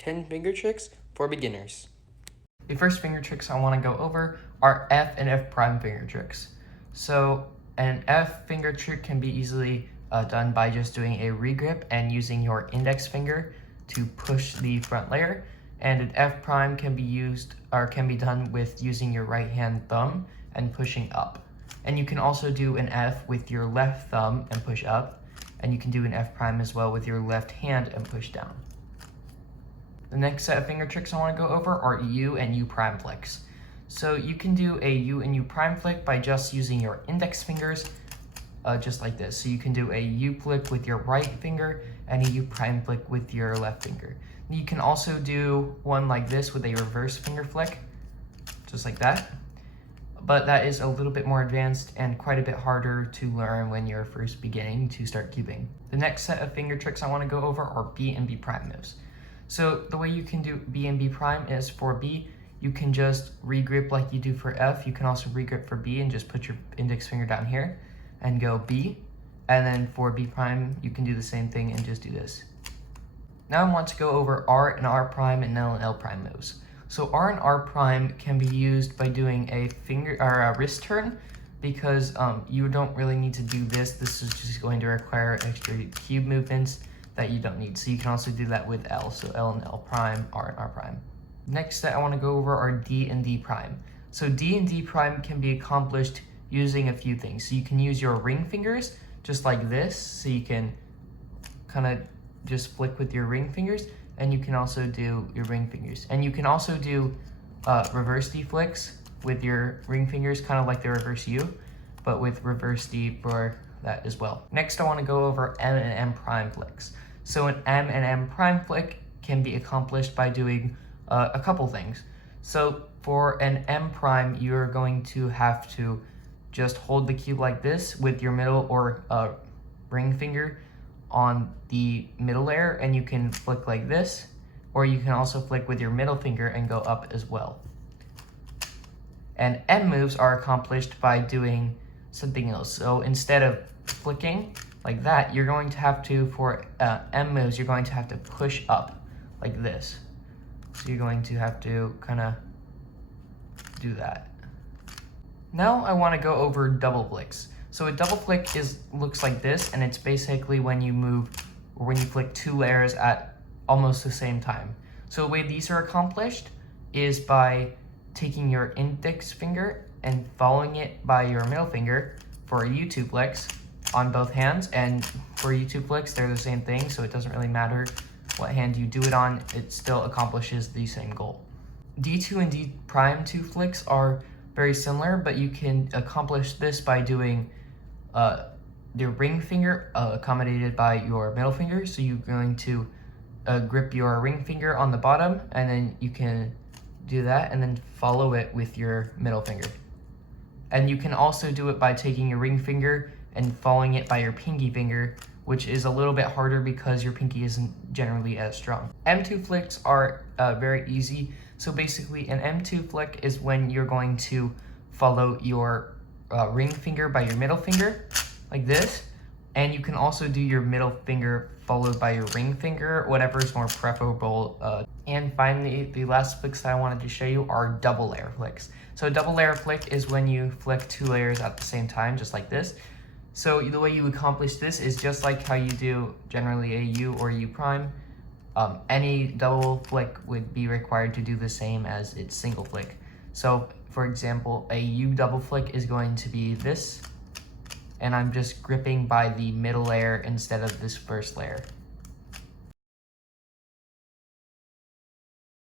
10 finger tricks for beginners. The first finger tricks I want to go over are F and F prime finger tricks. So an F finger trick can be easily done by just doing a regrip and using your index finger to push the front layer. And an F prime can be done with using your right hand thumb and pushing up. And you can also do an F with your left thumb and push up. And you can do an F prime as well with your left hand and push down. The next set of finger tricks I want to go over are U and U prime flicks. So you can do a U and U prime flick by just using your index fingers, just like this. So you can do a U flick with your right finger and a U prime flick with your left finger. You can also do one like this with a reverse finger flick, just like that. But that is a little bit more advanced and quite a bit harder to learn when you're first beginning to start cubing. The next set of finger tricks I want to go over are B and B prime moves. So the way you can do B and B prime is for B, you can just regrip like you do for F. You can also regrip for B and just put your index finger down here and go B. And then for B prime, you can do the same thing and just do this. Now I want to go over R and R prime and L and L prime moves. So R and R prime can be used by doing a finger or a wrist turn because you don't really need to do this. This is just going to require extra cube movements that you don't need. So you can also do that with L. So L and L prime, R and R prime. Next that I want to go over are D and D prime. So D and D prime can be accomplished using a few things. So you can use your ring fingers just like this. So you can kind of just flick with your ring fingers, and you can also do your ring fingers. And you can also do reverse D flicks with your ring fingers, kind of like the reverse U, but with reverse D for that as well. Next I want to go over M and M prime flicks. So an M and M prime flick can be accomplished by doing a couple things. So for an M prime, you're going to have to just hold the cube like this with your middle or ring finger on the middle layer, and you can flick like this, or you can also flick with your middle finger and go up as well. And M moves are accomplished by doing something else. So instead of flicking like that, you're going to have to, for M moves, you're going to have to push up like this. So you're going to have to kind of do that. Now I want to go over double flicks. So a double flick looks like this, and it's basically when you move or when you flick two layers at almost the same time. So the way these are accomplished is by taking your index finger and following it by your middle finger for a U2 flicks on both hands. And for U2 flicks, they're the same thing, so it doesn't really matter what hand you do it on, it still accomplishes the same goal. D2 and D prime 2 flicks are very similar, but you can accomplish this by doing your ring finger accommodated by your middle finger. So you're going to grip your ring finger on the bottom, and then you can do that and then follow it with your middle finger. And you can also do it by taking your ring finger and following it by your pinky finger, which is a little bit harder because your pinky isn't generally as strong. M2 flicks are very easy. So basically an M2 flick is when you're going to follow your ring finger by your middle finger, like this. And you can also do your middle finger followed by your ring finger, whatever is more preferable. And finally, the last flicks that I wanted to show you are double layer flicks. So a double layer flick is when you flick two layers at the same time, just like this. So the way you accomplish this is just like how you do generally a U or U prime. Any double flick would be required to do the same as its single flick. So for example, a U double flick is going to be this, and I'm just gripping by the middle layer instead of this first layer.